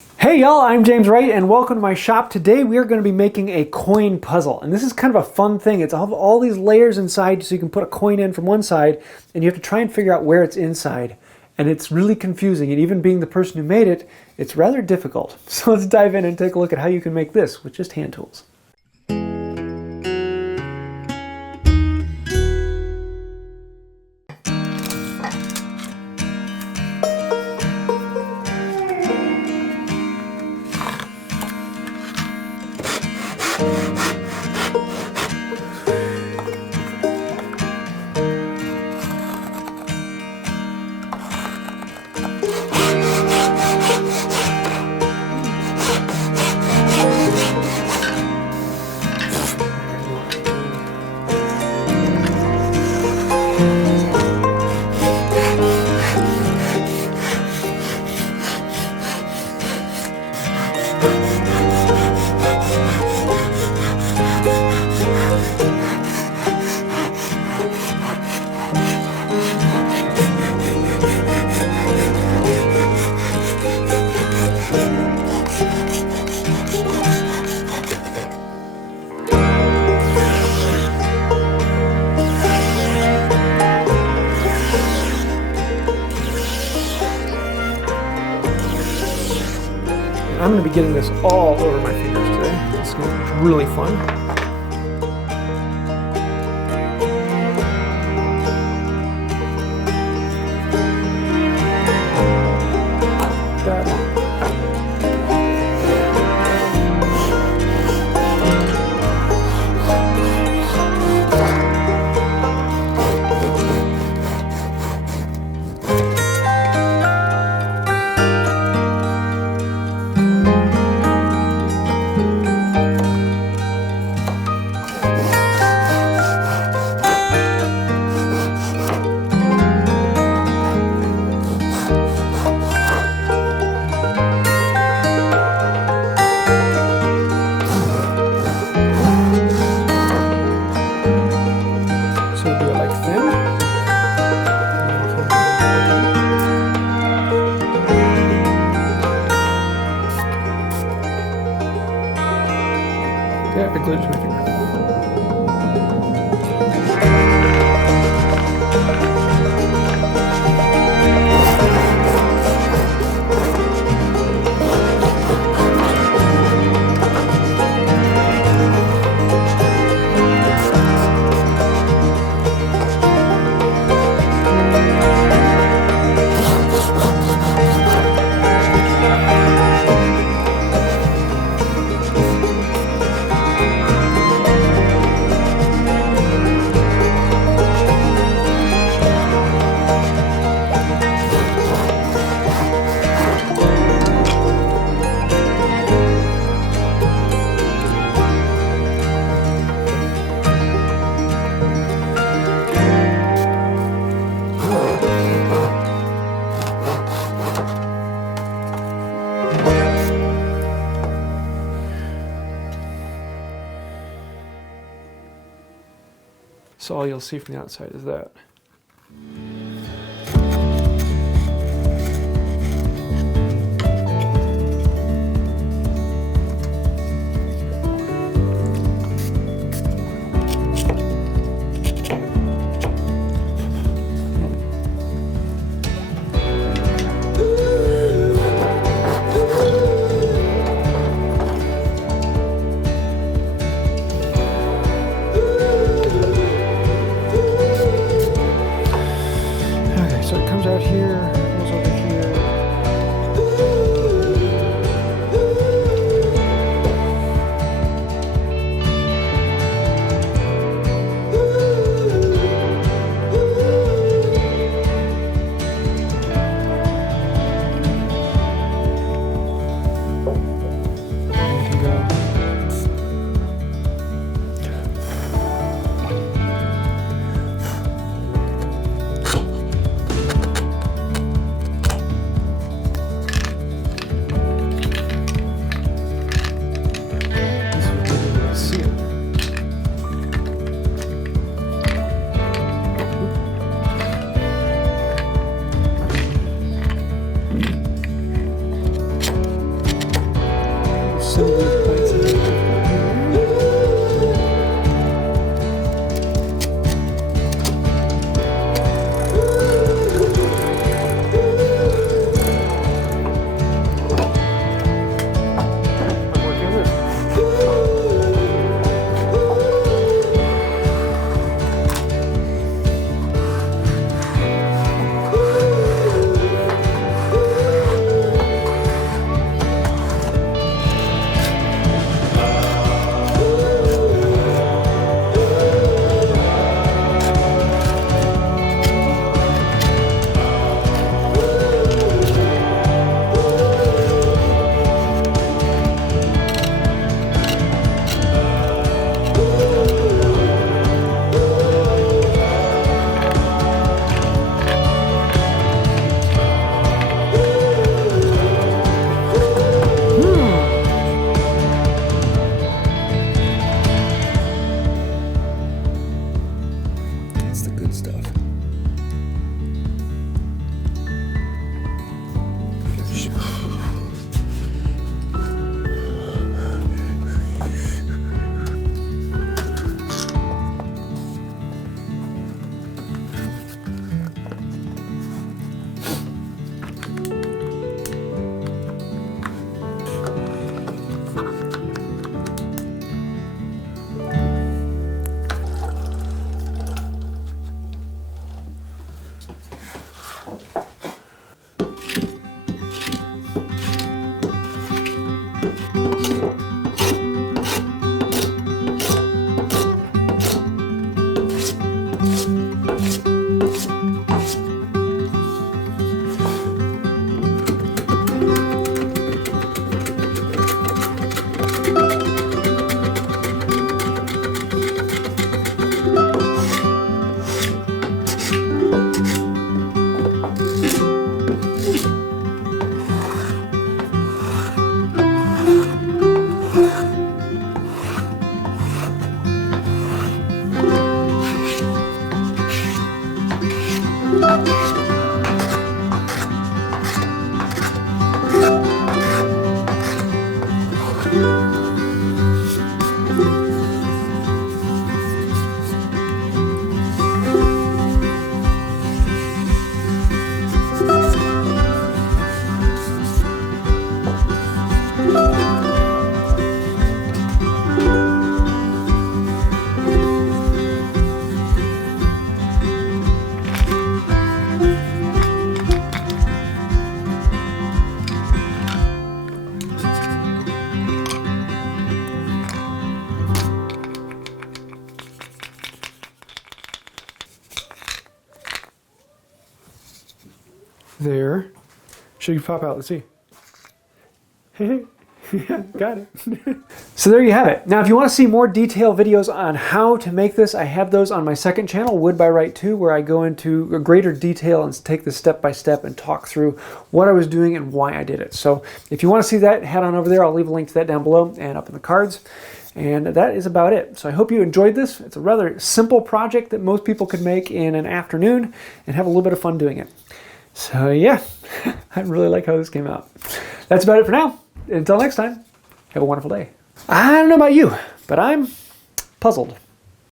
Hey y'all, I'm James Wright and welcome to my shop. Today we are going to be making a coin puzzle, and this is kind of a fun thing. It's all these layers inside, so you can put a coin in from one side and you have to try and figure out where it's inside, and it's really confusing, and even being the person who made it, it's rather difficult. So let's dive in and take a look at how you can make this with just hand tools. I'm going to be getting this all over my fingers today. It's going to be really fun. That. Yeah, I glued it to my finger. So all you'll see from the outside is that. some of these points in here. There. Should you pop out? Let's see. Yeah, got it. So there you have it. Now, if you want to see more detailed videos on how to make this, I have those on my second channel, Wood by Wright 2, where I go into a greater detail and take this step by step and talk through what I was doing and why I did it. So if you want to see that, head on over there. I'll leave a link to that down below and up in the cards. And that is about it. So I hope you enjoyed this. It's a rather simple project that most people could make in an afternoon and have a little bit of fun doing it. So yeah, I really like how this came out. That's about it for now. Until next time, have a wonderful day. I don't know about you, but I'm puzzled.